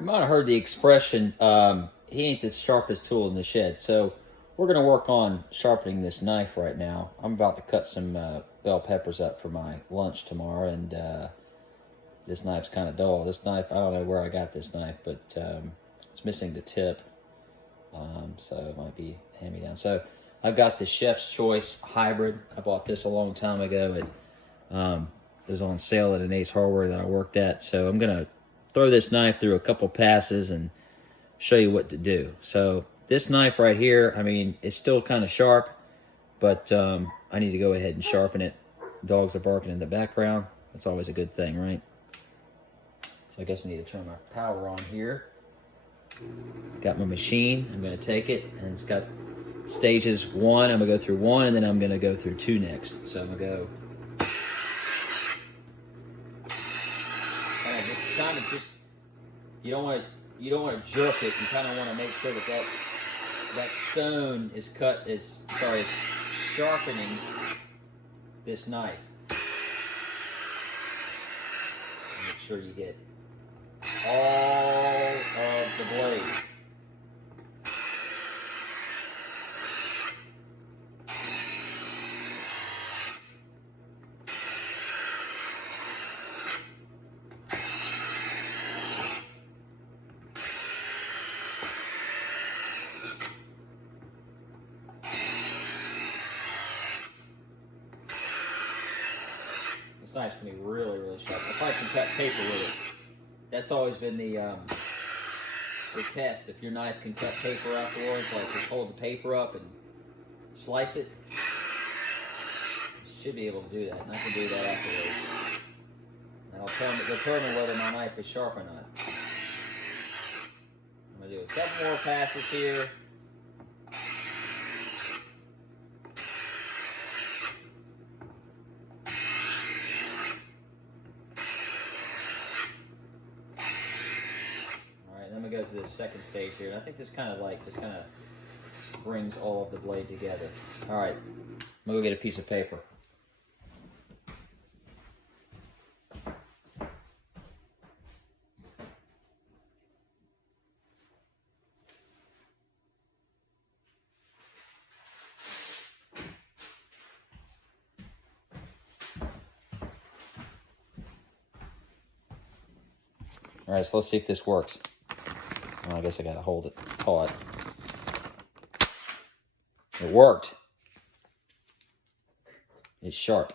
You might have heard the expression, he ain't the sharpest tool in the shed. So we're going to work on sharpening this knife right now. I'm about to cut some bell peppers up for my lunch tomorrow, and this knife's kind of dull. This knife, I don't know where I got this knife, but it's missing the tip, so it might be hand-me-down. So I've got the Chef's Choice Hybrid. I bought this a long time ago. It was on sale at an Ace Hardware that I worked at, so I'm going to throw this knife through a couple passes and show you what to do. So this knife right here, I mean, it's still kind of sharp, but I need to go ahead and sharpen it. Dogs are barking in the background. That's always a good thing, right? So I guess I need to turn my power on here. Got my machine. I'm going to take it, and it's got stages 1. I'm going to go through 1, and then I'm going to go through 2 next. So I'm going to go you don't want to jerk it. You kind of want to make sure that stone is sharpening this knife. Make sure you get all of the blade. This knife's gonna be really, really sharp. I probably can cut paper with it. That's always been the test. If your knife can cut paper afterwards, like just hold the paper up and slice it, you should be able to do that. And I can do that afterwards. And I'll determine whether my knife is sharp or not. I'm gonna do a couple more passes here. Go to the second stage here, and I think this kind of brings all of the blade together. All right, I'm gonna go get a piece of paper. All right, so let's see if this works. Well, I guess I gotta hold it taut. It worked. It's sharp.